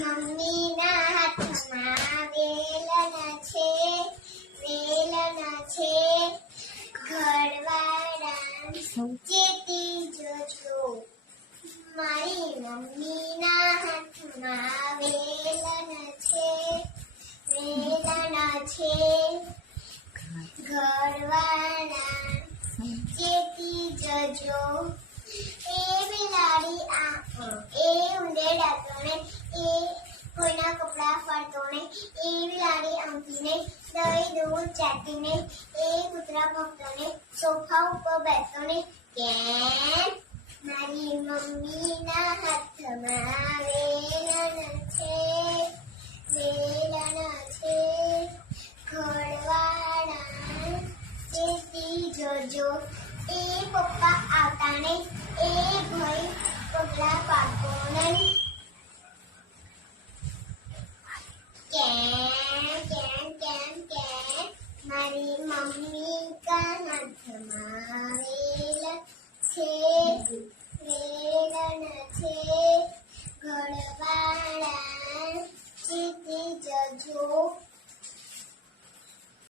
મમ્મીના હાથમાં વેલણ છે, ઘરવાળા ચેતી જોજો. મારી મમ્મીના હાથમાં વેલણ છે, ઘરવાળા ચેતી જજો. એ બિલાડી એ ઉંદેડા તોણે, એ કોઈના કપડા ફરતોણે, એ બિલાડી અંકીને દહીં દૂધ ચાટીને, એ કૂતરા ભક્તોને સોફા ઉપર બેસતોને. કેમ? મારી મમ્મીના હાથમાં વેલણ છે, ઘરવાળા ચેતી જોજો. એ પપ્પા આવતા ને, એ ભાઈ પગલા પાડતો નહીં. કેમ મારી મમ્મી કા હાથમાં